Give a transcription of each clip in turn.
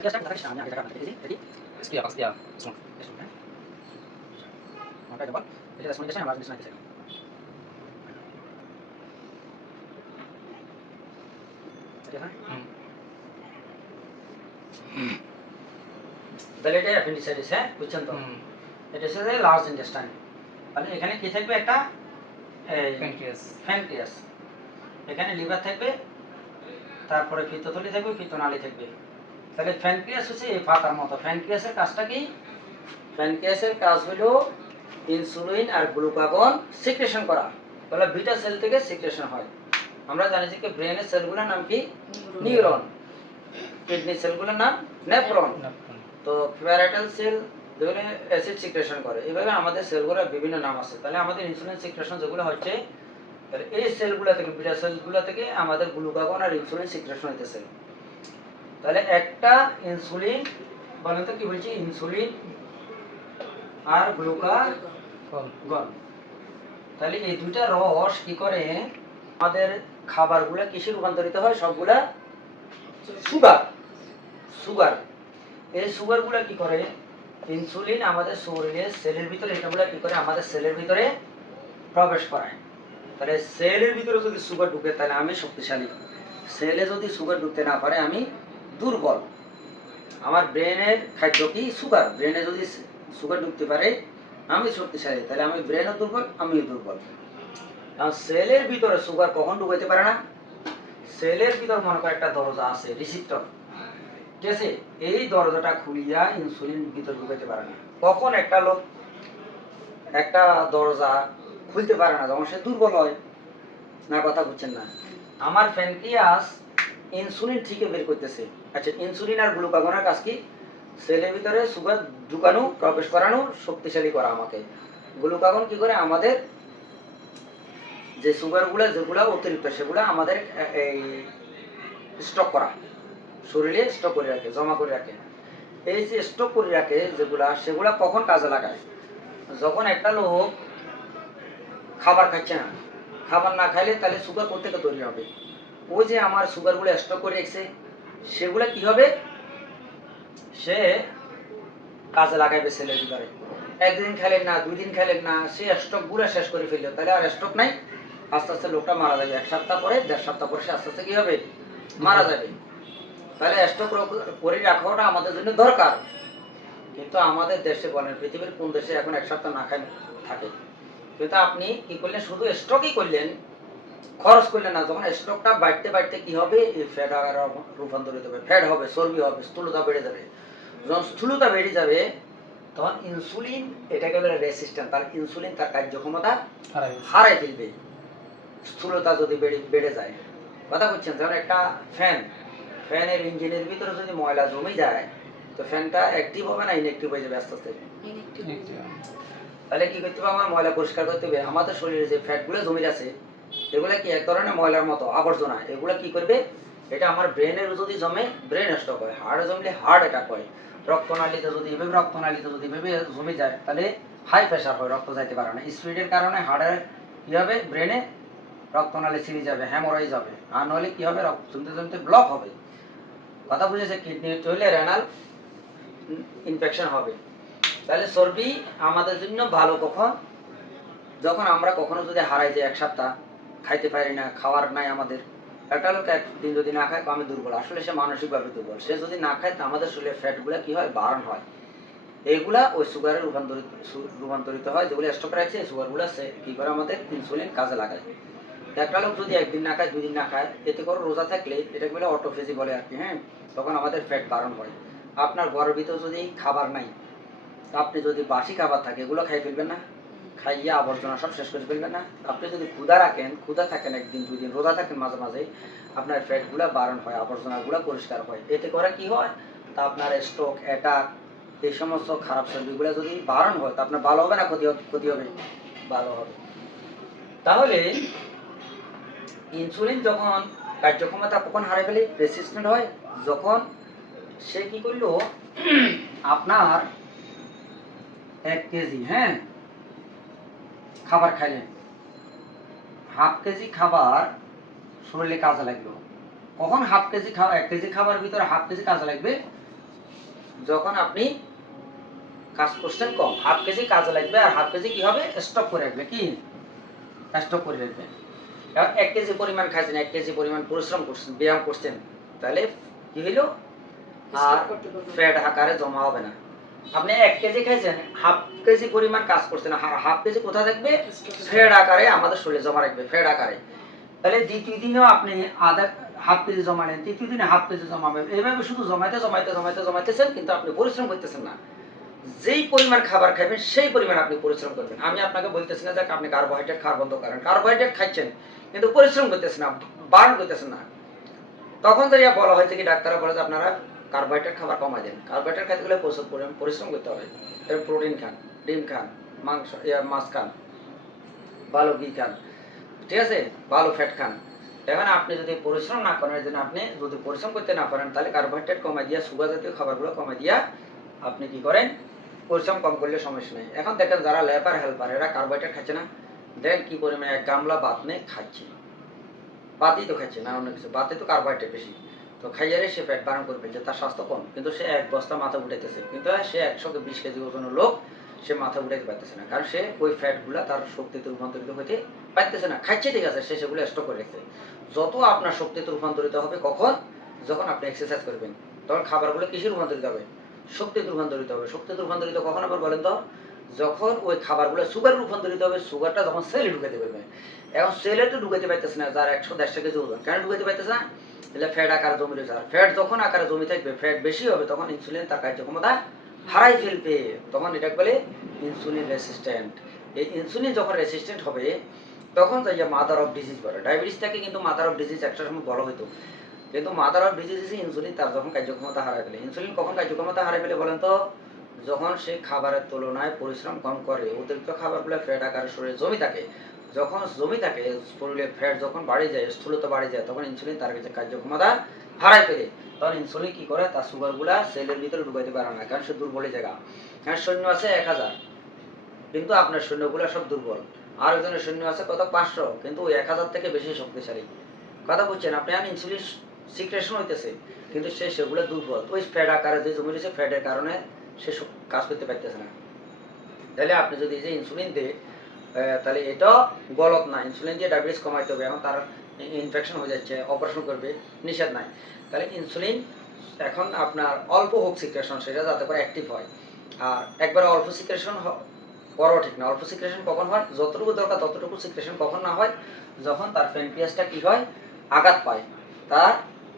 Kita sekarang kita kasih namanya kita jadi sekian semua maka dapat jadi semuanya saya harus bisa nanti তাহলে এটা appendicitis হ্যাঁ বুঝছেন তো এটা হচ্ছে লার্জ ইন্টেস্টাইন তাহলে এখানে কি থাকবে একটা প্যানক্রিয়াস এখানে লিভার থাকবে তারপরে পিত্তথলি থাকবে পিত্তনালী থাকবে তাহলে প্যানক্রিয়াস হচ্ছে এই পাতার মতো প্যানক্রিয়াসের কাজটা কি প্যানক্রিয়াসের কাজ হলো ইনসুলিন আর গ্লুকাগন সিক্রেশন করা তাহলে বিটা সেল থেকে সিক্রেশন হয় আমরা জানি যে ব্রেনের সেলগুলোর নাম কি নিউরন কিডনি সেলগুলোর নাম নেফ্রন তো প্যারাইটাল সেল যেগুলো অ্যাসিড সিক্রেশন করে এইভাবে আমাদের সেলগুলোর বিভিন্ন নাম আছে তাহলে আমাদের ইনসুলিন সিক্রেশন যেগুলো হচ্ছে এই সেলগুলো থেকে বিটা সেলগুলো থেকে আমাদের গ্লুকাগন আর ইনসুলিন সিক্রেশন হইতেছে তাহলে একটা ইনসুলিন বলেন তো কি বলছি ইনসুলিন আর গ্লুকাগন তাহলে এই দুইটা রস কি করে আমাদের খাবারগুলো কিসে রূপান্তরিত হয় সবগুলা সুগার এই সুগারগুলো কি করে ইনসুলিন আমাদের শরীরের সেলের ভিতরে এটাগুলো কি করে আমাদের সেলের ভিতরে প্রবেশ করায় তাহলে সেলের ভিতরে যদি সুগার ঢুকে তাহলে আমি শক্তিশালী সেলে যদি সুগার ঢুকতে না পারে আমি দুর্বল আমার ব্রেনের খাদ্য কি সুগার ব্রেনে যদি সুগার ঢুকতে পারে আমি শক্তিশালী তাহলে আমি ব্রেনও দুর্বল আমিও দুর্বল কারণ সেলের ভিতরে সুগার কখন ঢুকাইতে পারে না সেলের ভিতর মনে করে একটা দরজা আছে রিসিপ্টর ঠিক আছে এই দরজাটা খুলিয়া ইনসুলিন ভিতর ঢুকাইতে পারে না কখন একটা লোক একটা দরজা খুলতে পারে না যখন সে দুর্বল হয় না কথা বুঝছেন না আমার প্যানক্রিয়াস ইনসুলিন ঠিকই বের করতেছে আচ্ছা ইনসুলিন আর গ্লুকাগনের কাজ কি সেলের ভিতরে সুগার ঢুকানো প্রবেশ করানো শক্তিশালী করা আমাকে গ্লুকাগন কি করে আমাদের যে সুগারগুলো যেগুলো অতিরিক্ত সেগুলো আমাদের এই স্টক করা শরীরে স্টক করে রাখে জমা করে রাখে এই যে স্টক করে রাখে যেগুলা সেগুলা কখন কাজে লাগায় যখন একটা লোক খাবার খাচ্ছে না খাবার না খাইলে তাহলে সুগার কোথেকে তৈরি হবে ওই যে আমার সুগারগুলো স্টক করে রেখেছে সেগুলো কি হবে সে কাজে লাগাইবে সেলের ভিতরে একদিন খেলেন না দুই দিন খেলেন না সে স্টকগুলো শেষ করে ফেললো তাহলে আর স্টক নাই আস্তে আস্তে লোকটা মারা যাবে এক সপ্তাহ পরে দেড় সপ্তাহ পরে সে আস্তে আস্তে কি হবে মারা যাবে তাহলে স্টক করে রাখাটা আমাদের জন্য দরকার কিন্তু আমাদের দেশে বলেন পৃথিবীর কোন দেশে এখন এক সপ্তাহ না খায় থাকে কিন্তু আপনি কি করলেন শুধু স্টকই করলেন খরচ করলেন না যখন স্টকটা বাড়তে বাড়তে কি হবে এই ফ্যাট আকারে রূপান্তরিত হবে ফ্যাট হবে চর্বি হবে স্থূলতা বেড়ে যাবে যখন স্থূলতা বেড়ে যাবে তখন ইনসুলিন এটাকে বলে রেসিস্ট্যান্ট তার ইনসুলিন তার কার্যক্ষমতা হারাই ফেলবে স্থূলতা যদি বেড়ে যায় কথা বলছেন যেমন একটা ফ্যানের ইঞ্জিনের ভিতরে যদি ময়লা জমে যায় তো ফ্যানটা অ্যাক্টিভ হবে না ইনঅ্যাক্টিভ হয়ে যাবে আস্তে আস্তে তাহলে কি করতে হবে আমার ময়লা পরিষ্কার করতে হবে আমাদের শরীরে যে ফ্যাটগুলো জমে আছে এগুলো কি এক ধরনের ময়লার মতো আবর্জনা এগুলো কি করবে এটা আমার ব্রেনের যদি জমে ব্রেন স্ট্রোক হয় হার্টে জমলে হার্ট অ্যাটাক হয় রক্তনালীতে যদি এভাবে জমে যায় তাহলে হাই প্রেশার হয় রক্ত যাইতে পারে না স্পিডের কারণে হার্টের কি হবে ব্রেনে রক্তনালী ছিঁড়ে যাবে হ্যামোরাইজ হবে আর নইলে কি হবে রক্ত জমতে জমতে ব্লক হবে কথা বুঝেছে কিডনি চলে রেনাল ইনফেকশন হবে তাহলে চর্বি আমাদের জন্য ভালো কখন যখন আমরা কখনো যদি হারাই যাই এক সপ্তাহ খাইতে পারি না খাওয়ার নাই আমাদের একটা লোক একদিন যদি না খায় আমি দুর্বল আসলে সে মানসিকভাবে দুর্বল সে যদি না খায় তা আমাদের শরীরে ফ্যাটগুলো কি হয় বার্ন হয় এইগুলা ওই সুগারে রূপান্তরিত হয় যেগুলো স্টক রাখছে এই সুগারগুলো সে কি করে আমাদের ইনসুলিন কাজে লাগায় একটা লোক যদি একদিন না খায় দুই দিন না খায় এতে করে রোজা থাকলে এটাকে বলে অটোফেজি বলে আর কি হ্যাঁ তখন আমাদের ফ্যাট বার্ন হয় আপনার ঘরের ভিতরে যদি খাবার নাই আপনি যদি বাসি খাবার থাকে এগুলো খাই ফেলবেন না খাইয়া আবর্জনা সব শেষ করে ফেলবেন না আপনি যদি ক্ষুধা থাকেন একদিন দুই দিন রোজা থাকেন মাঝে মাঝে আপনার ফ্যাটগুলো বারণ হয় আবর্জনাগুলো পরিষ্কার হয় এতে করে কি হয় তা আপনার স্ট্রোক অ্যাটাক এই সমস্ত খারাপ চর্বিগুলো যদি বারণ হয় তা আপনার ভালো হবে না ক্ষতি হবে ভালো হবে তাহলে ইনসুলিন যখন কার্যক্ষমতা কখন হারিয়ে ফেলে রেসিস্ট্যান্ট হয় যখন সে কি করলো আপনার 1 কেজি হ্যাঁ খাবার খাইলেন হাফ কেজি খাবার শরীরে কাজে লাগলো কখন 1 কেজি খাবার ভিতরে হাফ কেজি কাজে লাগবে যখন আপনি কাজ করছেন কম, হাফ কেজি কাজে লাগবে আর হাফ কেজি কি হবে স্টক করে রাখবে, কি স্টক করে রাখবে। কারণ 1 কেজি পরিমাণ খাইছেন, 1 কেজি পরিমাণ পরিশ্রম করছেন, ব্যায়াম করছেন, তাহলে কি হইলো আর ফ্যাট আকারে জমা হবে না। আপনি 1 কেজি খাইছেন, হাফ কেজি পরিমাণ কাজ করছেন, হাফ কেজি কোথায় থাকবে ফ্যাট আকারে আমাদের শরীরে জমা রাখবে, ফ্যাট আকারে। তাহলে দ্বিতীয় দিনেও আপনি আধা হাফ কেজি জমা নেন, তৃতীয় দিনে হাফ কেজি জমাবে, এইভাবে শুধু জমাইতেছেন, কিন্তু আপনি পরিশ্রম করতেছেন না। যেই পরিমাণ খাবার খাবেন সেই পরিমাণ আপনি পরিশ্রম করবেন। আমি আপনাকে বলতেছি না যে আপনি কার্বোহাইড্রেট খাওয়া বন্ধ করেন, কার্বোহাইড্রেট খাচ্ছেন কিন্তু পরিশ্রম করতেছেন না, বার্ন করতেছেন না। তখন যাইয়া বলা হয়েছে কি ডাক্তাররা বলে যে আপনারা কার্বোহাইড্রেট খাবার কমাই দেন। কার্বোহাইড্রেট খাইতে গেলে প্রচুর পরিশ্রম করতে হবে। এর প্রোটিন খান, ডিম খান, মাংস মাছ খান, ভালো ঘি খান, ঠিক আছে, ভালো ফ্যাট খান। এখন আপনি যদি পরিশ্রম না করেন, এই জন্য আপনি যদি পরিশ্রম করতে না পারেন, তাহলে কার্বোহাইড্রেট কমাই দিয়া, সুগার জাতীয় খাবারগুলো কমাই দিয়া আপনি কি করেন, পরিশ্রম কম করলে সমস্যা নেই। এখন দেখেন যারা লেবার হেল্পার এরা কার্বোহাইড্রেট খাচ্ছে না, দেখেন কি পরিমাণে এক গামলা ভাত নেই খাচ্ছে, ভাতই তো খাচ্ছে না, অন্য কিছু, ভাতে তো কার্বোহাইড্রেট বেশি। তো খাইয়ারে সে পেট বারণ করে ফেলছে, তার স্বাস্থ্য কম, কিন্তু সে এক বস্তা মাথা উঠাইতেছে, কিন্তু সে 120 কেজি ওজনের লোক, সে মাথা উঠাইতে পারতেছে না, কারণ সে ওই ফ্যাটগুলা তার শক্তিতে রূপান্তরিত হইতে পারতেছে না। খাচ্ছে ঠিক আছে, সে সেগুলো স্টক করে রেখেছে। যত আপনার শক্তিতে রূপান্তরিত হবে কখন, যখন আপনি এক্সারসাইজ করবেন, তখন খাবারগুলো কিসে রূপান্তরিত হবে, শক্তিতে রূপান্তরিত হবে। শক্তিতে রূপান্তরিত কখন আবার বলেন তো, যখন ওই খাবারগুলো সুগার রূপান্তরিত হবে, সুগারটা যখন সেলে ঢুকাতে পারবে। এখন সেলে তো ঢুকাতে পারতেছে না, যার 100-150 কেজি ওজন, কেন ঢুকাতে পারতেছে না, তাহলে ফ্যাট আকারে জমে রয়েছে। আর ফ্যাট যখন আকারে জমে থাকবে, ফ্যাট বেশি হবে, তখন ইনসুলিন তার কার্যক্ষমতা হারাই ফেলবে, তখন এটা বলে ইনসুলিন রেসিস্ট্যান্ট। এই ইনসুলিন যখন রেসিস্ট্যান্ট হবে, তখন যাইয়া মাদার অফ ডিজিজ বলে। ডায়াবেটিসটাকে কিন্তু মাদার অফ ডিজিজ একটা সময় বলা হতো, কিন্তু মাদার অফ ডিজিজ হচ্ছে ইনসুলিন, তার যখন কার্যক্ষমতা হারাই ফেলে। ইনসুলিন কখন কার্যক্ষমতা হারাই ফেলে বলেন তো, যখন সে খাবারের তুলনায় পরিশ্রম কম করে, অতিরিক্ত খাবারগুলো ফ্যাট আকারে শরীরে জমি থাকে, যখন জমি থাকে শরীরে ফ্যাট যখন বাড়ে যায়, স্থূলতা বাড়ে যায়, তখন ইনসুলিন তার কাছে কার্যক্ষমতা হারাই ফেলে। তখন ইনসুলিন কি করে, তার সুগারগুলা সেলের ভিতরে ঢুকাইতে পারে না, কারণ সে দুর্বল জায়গা। কারণ সৈন্য আছে 1000, কিন্তু আপনার সৈন্যগুলো সব দুর্বল। আর একজনের সৈন্য আছে কত 500, কিন্তু ওই 1000 থেকে বেশি শক্তিশালী। কথা বুঝছেন, আপনি ইনসুলিন সিক্রেশন হইতেছে, কিন্তু সে সেগুলো দুর্বল, ওই ফ্যাট আকারে যে জমি রয়েছে, ফ্যাটের কারণে সে কাজ করতে পারতেছে না। তাহলে আপনি যদি এই যে ইনসুলিন দিয়ে, তাহলে এটা গলত না, ইনসুলিন দিয়ে ডায়াবেটিস কমাইতে হবে। এখন তার ইনফেকশন হয়ে যাচ্ছে, অপারেশন করবে, নিষেধ নাই। তাহলে ইনসুলিন এখন আপনার অল্প হোক সিক্রেশন, সেটা যাতে করে অ্যাক্টিভ হয়। আর একবারে অল্প সিক্রেশন করাও ঠিক না। অল্প সিক্রেশন কখন হয়, যতটুকু দরকার ততটুকু সিক্রেশন কখন না হয়, যখন তার প্যানক্রিয়াসটা কি হয়, আঘাত পায়, তার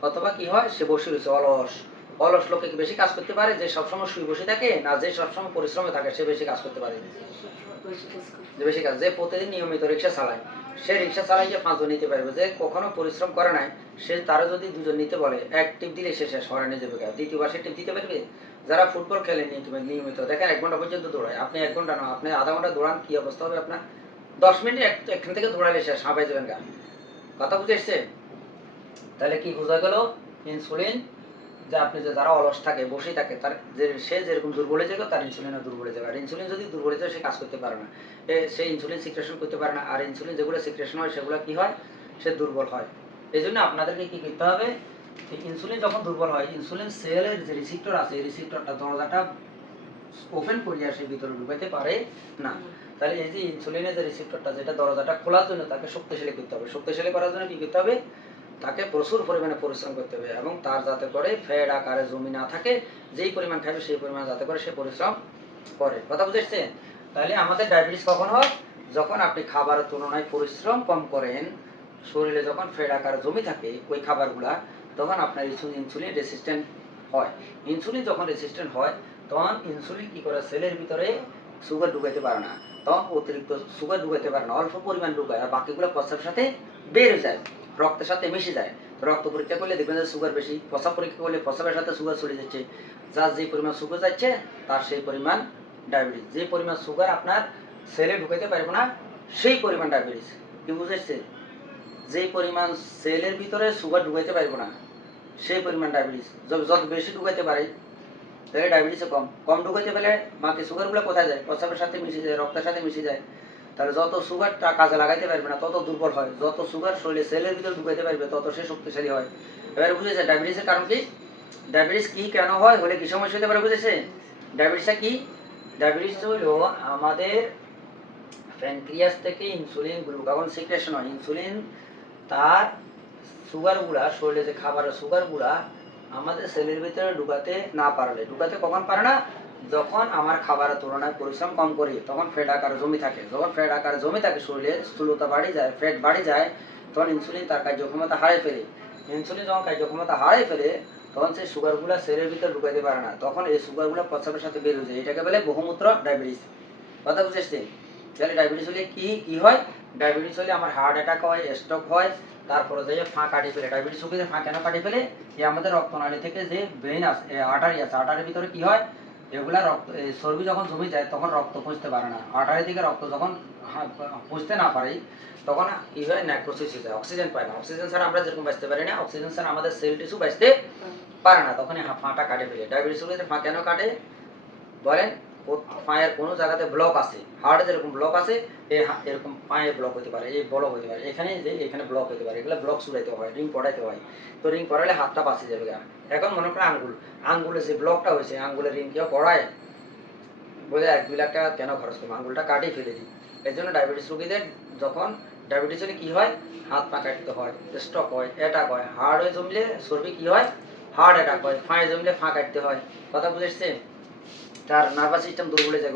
অথবা কি হয়, সে বসে রয়েছে অলস। অলস লোকে কি বেশি কাজ করতে পারে, যে সবসময় শুয়ে বসে থাকে, না যে সবসময় পরিশ্রমে থাকে সে বেশি কাজ করতে পারে? যে বেশি কাজ, যে প্রতিদিন নিয়মিত রিক্সা চালায়, সে রিক্সা চালাইয়ে 5 জন নিতে পারবে। যে কখনো পরিশ্রম করে নাই, সে তারা যদি 2 জন নিতে বলে, এক টিপ দিলে সে শেষ হওয়ার নিয়ে যাবে, দ্বিতীয়বার সে টিপ দিতে পারবে? যারা ফুটবল খেলে নিয়মিত, দেখেন 1 ঘন্টা পর্যন্ত দৌড়ায়, আপনি 1 ঘন্টা না, আপনি আধা ঘন্টা দৌড়ান, কি অবস্থা হবে আপনার? 10 মিনিট এখান থেকে দৌড়ালে শেষ, হাঁপাই যাবেন গা। কথা বুঝে এসছে? তাহলে কি বোঝা গেল, ইনসুলিন যে আপনি যে যারা অলস থাকে, বসেই থাকে, তার যে সে যেরকম দুর্বল হয়ে যাবে, তার ইনসুলিনও দুর্বল হয়ে যাবে। আর ইনসুলিন যদি দুর্বল হয়ে যায়, সে কাজ করতে পারে না, সে ইনসুলিন সিক্রেশন করতে পারে না। আর ইনসুলিন যেগুলো সিক্রেশন হয়, সেগুলো কি হয়, সে দুর্বল হয়। এই জন্য আপনাদেরকে কি করতে হবে, ইনসুলিন যখন দুর্বল হয়, ইনসুলিন সেলের যে রিসিপ্টর আছে, এই রিসিপ্টরটা দরজাটা ওপেন করিয়া সে ভিতরে ঢুকাইতে পারে না। তাহলে এই যে ইনসুলিনের যে রিসিপ্টরটা, যেটা দরজাটা খোলার জন্য, তাকে শক্তিশালী করতে হবে। শক্তিশালী করার জন্য কি করতে হবে, তাকে প্রচুর পরিমাণে পরিশ্রম করতে হবে, এবং তার যাতে করে ফ্যাট আকারে জমি না থাকে, যেই পরিমাণ খাবে সেই পরিমাণ যাতে করে সে পরিশ্রম করে। কথা বুঝেছে? তাহলে আমাদের ডায়াবেটিস কখন হয়, যখন আপনি খাবারের তুলনায় পরিশ্রম কম করেন, শরীরে যখন ফ্যাট আকারে জমি থাকে ওই খাবারগুলা, তখন আপনার ইনসুলিন রেসিস্ট্যান্ট হয়। ইনসুলিন যখন রেসিস্ট্যান্ট হয়, তখন ইনসুলিন কি করে, সেলের ভিতরে সুগার ঢুকাইতে পারে না, তখন অতিরিক্ত সুগার ঢুকাইতে পারে না, অল্প পরিমাণ ঢুকায়, আর বাকিগুলো প্রস্রাবের সাথে বের হয়ে যায়, রক্তের সাথে মিশে যায়। রক্ত পরীক্ষা করলে দেখবেন যে সুগার বেশি, প্রস্রাব পরীক্ষা করলে প্রস্রাবের সাথে সুগার চলে যাচ্ছে। যার যে পরিমাণ সুগার যাচ্ছে, তার সেই পরিমাণ ডায়াবেটিস। যে পরিমাণ সুগার আপনার সেলে ঢুকাইতে পারবো না, সেই পরিমাণ ডায়াবেটিস। কি বুঝেছে? যেই পরিমাণ সেলের ভিতরে সুগার ঢুকাইতে পারবো না, সেই পরিমাণ ডায়াবেটিস। যত বেশি ঢুকাইতে পারে, তাহলে ডায়াবেটিসে কম। কম ঢুকাইতে পেলে বাকি সুগারগুলো কোথায় যায়, প্রস্রাবের সাথে মিশে যায়, রক্তের সাথে মিশে যায়। তাহলে যত সুগারটা কাজে লাগাইতে পারবে না, তত দুর্বল হয়। যত সুগার শরীরে সেলের ভিতরে ঢুকাইতে পারবে, তত সে শক্তিশালী হয়। এবারে বুঝেছে ডায়াবেটিসের কারণ কি? ডায়াবেটিস কি কেন হয় হলে কি সমস্যা হতে পারে বুঝেছে? ডায়াবেটিসটা কি? ডায়াবেটিস হলো আমাদের প্যানক্রিয়াস থেকে ইনসুলিন গ্লুকাগন সিক্রেশন হয়। ইনসুলিন তার সুগারগুলা শরীরে যে খাবারের সুগারগুলা আমাদের সেলের ভিতরে ঢুকাতে কখন পারে না? যখন আমার খাবারের তুলনায় পরিশ্রম কম করি তখন ফ্যাট আকারে জমি থাকে। যখন ফ্যাট আকারে জমি থাকে শরীরে স্থূলতা বাড়ি যায়, ফ্যাট বাড়ি যায়, তখন ইনসুলিন তার কার্যক্ষমতা হারিয়ে ফেলে। ইনসুলিন যখন কার্যক্ষমতা হারিয়ে ফেলে তখন সেই সুগারগুলা সেলের ভিতরে ঢুকাতে পারে না, তখন এই সুগারগুলো প্রস্রাবের সাথে বের হয়ে যায়। এটাকে বলে বহুমূত্র ডায়াবেটিস। কথা বুঝেছে? তাহলে ডায়াবেটিস হলে কি কি হয়? ডায়াবেটিস হলে আমার হার্ট অ্যাটাক হয়, স্ট্রোক হয়, তারপরে যে ফাঁ কাটিয়ে ফেলে। ডায়াবেটিস রোগীদের ফাঁ কেন কাটিয়ে ফেলে? এই আমাদের রক্তনালী থেকে যে ভেইন আছে, আর্টারি আছে, আর্টারির ভিতরে কি হয়, এগুলা রক্ত চর্বি যখন জমে যায় তখন রক্ত পৌঁছতে পারে না। আর্টারি থেকে রক্ত যখন পৌঁছতে না পারে তখন কি হয়, নেক্রোসিস হয়ে যায়, অক্সিজেন পায় না। অক্সিজেন ছাড়া আমরা যেরকম বাঁচতে পারি না, অক্সিজেন ছাড়া আমাদের সেল টিস্যু বাঁচতে পারে না, তখন ফাঁটা কাটে ফেলে। ডায়াবেটিস রোগীদের ফাঁ কেন কাটে বলেন? পায়ের কোনো জায়গাতে ব্লক আছে, হার্টে যেরকম ব্লক আছে এরকম পায়ে ব্লক হতে পারে, এই ব্লক হতে পারে, এখানে যে এখানে ব্লক হতে পারে, এগুলো ব্লক ছুড়াইতে হয়, রিং পড়াইতে হয়। তো রিং পড়াইলে হাতটা বাঁচে যাবে। এখন মনে করেন আঙ্গুলে যে ব্লকটা হয়েছে, আঙ্গুলের রিং কেউ পড়ায় বলে 1-2 লাখ টাকা কেন খরচ করবো, আঙ্গুলটা কাটিয়ে ফেলে দিই। এর জন্য ডায়াবেটিস রোগীদের যখন ডায়াবেটিস হলে কি হয়, হাত পা কাটতে হয়, স্ট্রোক হয়, অ্যাটাক হয়। হার্ট হয়ে জমলে চর্বি কি হয়, হার্ট অ্যাটাক হয়। ফাঁয়ে জমলে ফাঁ কাটতে হয়। কথা বুঝেছে? তার নার্ভাস সিস্টেম দুর্বল হয়ে যায়,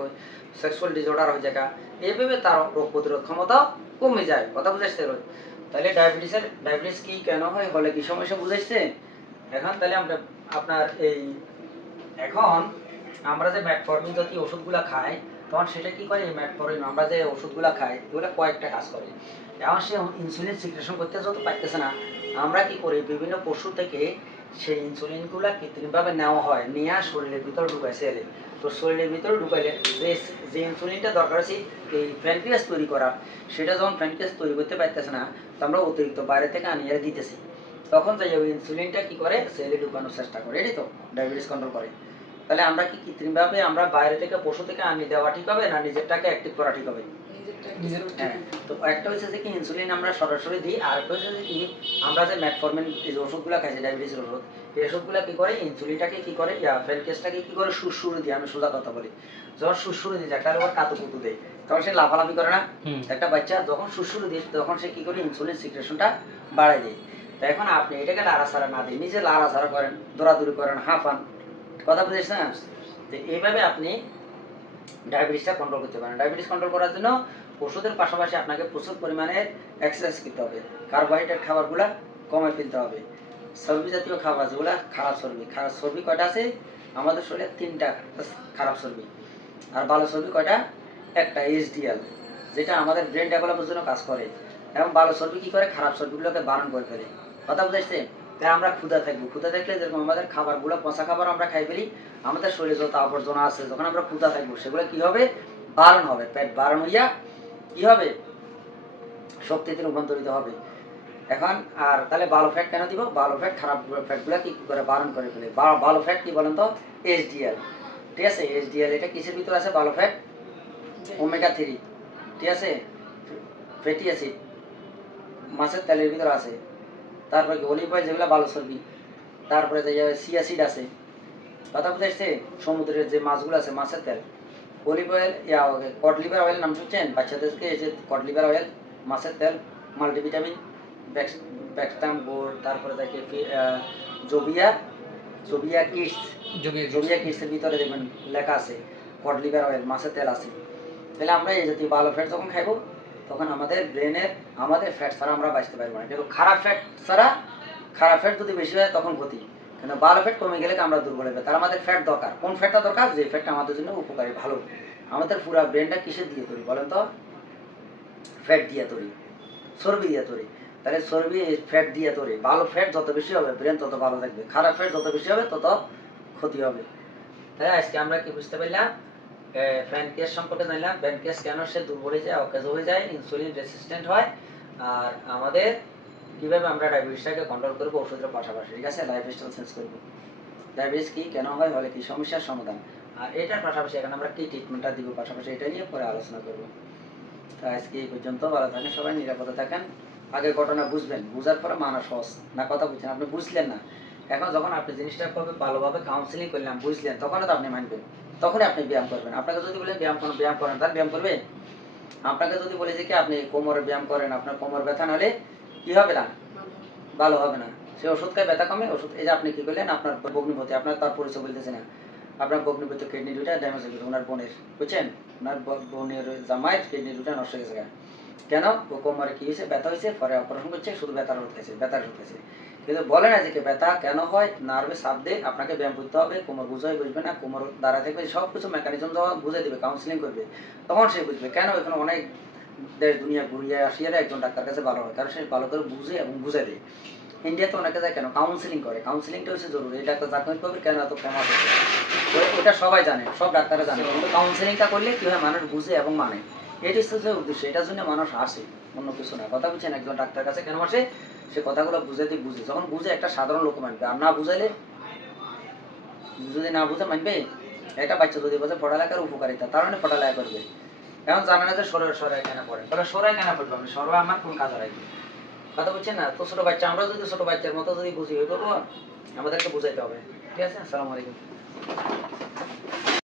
সেক্সুয়াল ডিসঅর্ডার হয়ে যায়, এইভাবে তার রোগ প্রতিরোধ ক্ষমতা কমে যায়। কথা বুঝাইছে? তাহলে ডায়াবেটিস কি কেন হয় হলে কি সমস্যা বুঝাইছে? এখন তাহলে আমরা আপনার এই এখন আমরা যে ম্যাটফর্মিন জাতীয় ওষুধগুলো খাই তখন সেটা কি করে, এই ম্যাটফর্মিন আমরা যে ওষুধগুলো খাই এগুলো কয়েকটা কাজ করে। এখন সে ইনসুলিন সিক্রেশন করতে যত পারতেছে না, আমরা কি করি, বিভিন্ন পশু থেকে সেই ইনসুলিনগুলো কৃত্রিমভাবে নেওয়া হয়, নিয়ে শরীরের ভিতরে ঢুকায় সেলে। তো শরীরের ভিতরে ঢুকাইলে যে ইনসুলিনটা দরকার আছে এই প্যানক্রিয়াস তৈরি করার, সেটা যখন প্যানক্রিয়াস তৈরি করতে পারতেছে না, তো আমরা অতিরিক্ত বাইরে থেকে আনিয়ে দিতেছি। তখন যাই ওই ইনসুলিনটা কি করে, সেলে ঢুকানোর চেষ্টা করে, এটাই তো ডায়াবেটিস কন্ট্রোল করে। তাহলে আমরা কি কৃত্রিমভাবে আমরা বাইরে থেকে পশু থেকে আনি দেওয়া ঠিক হবে না নিজেরটাকে অ্যাক্টিভ করা ঠিক হবে? হ্যাঁ। তো একটা হচ্ছে যে কি ইনসুলিন আমরা সরাসরি দিই, আর একটা হচ্ছে যে কি আমরা যে ম্যাটফর্মিন এই যে ওষুধগুলো খাইছি ডায়াবেটিসের ওষুধ, এই ওষুধগুলো কি করে ইনসুলিনটাকে কি করে ফ্যানকেসটাকে কি করে সুরসুরে দিই। আমি সোজা কথা বলি, যখন সুরসুরে দিই একটা আবার কাতুকুতু দেয় তখন সে লাফালাফি করে না। একটা বাচ্চা যখন সুরসুরে দিই তখন সে কি করে ইনসুলিন সিক্রেশনটা বাড়ায় দেয়। তো এখন আপনি এটাকে লাড়াছাড়া না দিই, নিজে লাড়াছাড়া করেন, দৌড়াদৌড়ি করেন, হাঁপান, কথা বুঝেছ না? তো এইভাবে আপনি ডায়াবেটিসটা কন্ট্রোল করতে পারেন। ডায়াবেটিস কন্ট্রোল করার জন্য ওষুধের পাশাপাশি আপনাকে প্রচুর পরিমাণে এক্সারসাইজ করতে হবে, কার্বোহাইড্রেট খাবারগুলা কমে ফেলতে হবে, চর্বি জাতীয় খাবার যেগুলো খারাপ চর্বি কয়টা আছে আমাদের শরীরে 3টা খারাপ চর্বি, আর ভালো চর্বি কয়টা, একটা এইচডিএল, যেটা আমাদের ব্রেন ডেভেলপের জন্য কাজ করে। এবং ভালো চর্বি কি করে, খারাপ চর্বিগুলোকে বারণ করে ফেলে। কথা বুঝাইছে? তাই আমরা ক্ষুধা থাকলে যেরকম আমাদের খাবারগুলো পচা খাবার আমরা খাই ফেলি, আমাদের শরীরে যত আবর্জনা আছে যখন আমরা ক্ষুধা থাকবো সেগুলো কি হবে, বারণ হবে, পেট বারণ হইয়া কি হবে, শক্তিতে রূপান্তরিত হবে। এখন আর তাহলে ভালো ফ্যাট কেন দিব, ভালো ফ্যাট খারাপ ফ্যাটগুলো কি করে বারণ করে ফেলে। ভালো ফ্যাট কি বলেন তো, এইচডিএল। ঠিক আছে, এইচডিএল এটা কিসের ভিতরে আছে, ভালো ফ্যাট ওমেগা 3, ঠিক আছে, ফ্যাটি অ্যাসিড মাছের তেলের ভিতরে আছে, তারপরে কি অলিভ অয়েল যেগুলো ভালো চর্বি, তারপরে যে সি অ্যাসিড আছে। কথা বুঝাইছে? সমুদ্রের যে মাছগুলো আছে মাছের তেল, olive oil, cod liver oil নাম শুনছেন বাচ্চাদেরকে, এই যে কড লিভার অয়েল, মাছের তেল, মাল্টিভিটামিন, ব্যাকস্টাম গোল্ড, তারপরে দেখে জোবিয়া জোবিয়া কিডসের ভিতরে দেখবেন লেখা আছে কড লিভার অয়েল, মাছের তেল আছে। তাহলে আমরা এই জাতীয় ভালো ফ্যাট যখন খাইবো তখন আমাদের ব্রেনের আমাদের ফ্যাট ছাড়া আমরা বাঁচতে পারবো না। কিন্তু খারাপ ফ্যাট যদি বেশি হয় তখন ক্ষতি, কিন্তু ভালো ফ্যাট কমে গেলে আমরা দুর্বল হবে। তার আমাদের ফ্যাট দরকার, কোন ফ্যাটটা দরকার, যে ফ্যাটটা আমাদের জন্য উপকারী ভালো। আমাদের পুরো ব্রেনটা কিসের দিয়ে তৈরি বলেন তো, ফ্যাট দিয়ে তৈরি, চর্বি দিয়ে তৈরি। তাহলে চর্বি ফ্যাট দিয়ে তৈরি, ভালো ফ্যাট যত বেশি হবে ব্রেন তত ভালো থাকবে, খারাপ ফ্যাট যত বেশি হবে তত ক্ষতি হবে। তাই আজকে আমরা কি বুঝতে পারলাম, প্যানক্রিয়াস সম্পর্কে জানলাম, প্যানক্রিয়াস কেন সে দুর্বল হয়ে যায়, অকেজ হয়ে যায়, ইনসুলিন রেসিস্ট্যান্ট হয়, আর আমাদের কিভাবে আমরা ডায়াবেটিসটাকে কন্ট্রোল করবো ওষুধের পাশাপাশি। ঠিক আছে, লাইফস্টাইল চেঞ্জ করবো, ডায়াবেটিস কি কেন হয় হলে কি সমস্যার সমাধান, আর এটার পাশাপাশি এখন আমরা কি ট্রিটমেন্টটা দিব পাশাপাশি এটা নিয়ে পরে আলোচনা করবো। তো আজকে এই পর্যন্ত, ভালো থাকেন সবাই, নিরাপদে থাকেন। আগে ঘটনা বুঝবেন, বুঝার পরে মানা সহজ না, কথা বুঝছেন, আপনি বুঝলেন না, এখন যখন আপনি জিনিসটা ভালোভাবে কাউন্সিলিং করলাম, বুঝলেন, তখনই তো আপনি মানবেন, তখনই আপনি ব্যায়াম করবেন। আপনাকে যদি বলেন ব্যায়াম করেন, তার ব্যায়াম করবে? আপনাকে যদি বলে যে কি আপনি কোমরের ব্যায়াম করেন, আপনার কোমর ব্যথা নাহলে কি হবে না, ভালো হবে না, সে ওষুধ খায় ব্যথা কমে, ওষুধ এই যে আপনি কি করলেন, আপনার ভগ্নিপতি, আপনার তার পরিচয় বলতেছে না, আপনার ভগ্নিপতি কিডনি দুইটা ড্যামেজ হয়ে গেছে, ওনার বোনের, বুঝছেন, ওনার বোনের জামাইয়ের কিডনি দুইটা নষ্ট হয়ে গেছে। কেন? ও কোমরে কি হয়েছে, ব্যথা হয়েছে, পরে অপারেশন করছে, শুধু ব্যথার ওষুধ খাইছে, ব্যথার ওষুধ খাইছে। কিন্তু বলে না যে কি ব্যথা কেন হয়, নার্ভে চাপ দিয়ে আপনাকে ব্যায়াম করতে হবে, কোমর বুঝাই বুঝবে না, কোমর দাঁড়া থাকবে, সব কিছু মেকানিজম দেওয়া বুঝাই দেবে, কাউন্সিলিং করবে, তখন সে বুঝবে। কেন? এখানে অনেক দেশ দুনিয়া ঘুরিয়ে আসিয়ে একজন ডাক্তার কাছে ভালো হয়, কারণ সে ভালো করে বুঝে এবং বুঝাই দেয়। ইন্ডিয়াতে অনেকে যায় কেন, কাউন্সিলিং করে, কাউন্সিলিংটা হচ্ছে জরুরি। এই ডাক্তার চাকরি করবে কেন, এত ফেমাস হচ্ছে, ওটা সবাই জানে, সব ডাক্তাররা জানে, কিন্তু কাউন্সিলিংটা করলে কি হয়, মানুষ বুঝে এবং মানে, এটি হচ্ছে উদ্দেশ্য, এটার জন্য মানুষ আসে, অন্য কিছু না। কথা বুঝছেন? একজন ডাক্তার কাছে কেন আসে, সে কথাগুলো বুঝাতে বুঝে, যখন বুঝে একটা সাধারণ লোক মানবে, আর না বুঝাইলে, যদি না বুঝে মানবে, একটা বাচ্চা যদি বোঝে পড়ালেখার উপকারিতা, তার মানে পড়ালেখা করবে। এখন জানে না যে সরাই কেন পড়ে, তাহলে সরাই কেন পড়বে, আমি সরাই আমার কোন কাজে রাখবে? কথা বুঝছেন না? তো ছোট বাচ্চা, আমরা যদি ছোট বাচ্চার মতো যদি বুঝি, হয়ে পড়বো, আমাদেরকে বুঝাইতে হবে। ঠিক আছে? আসসালামু আলাইকুম।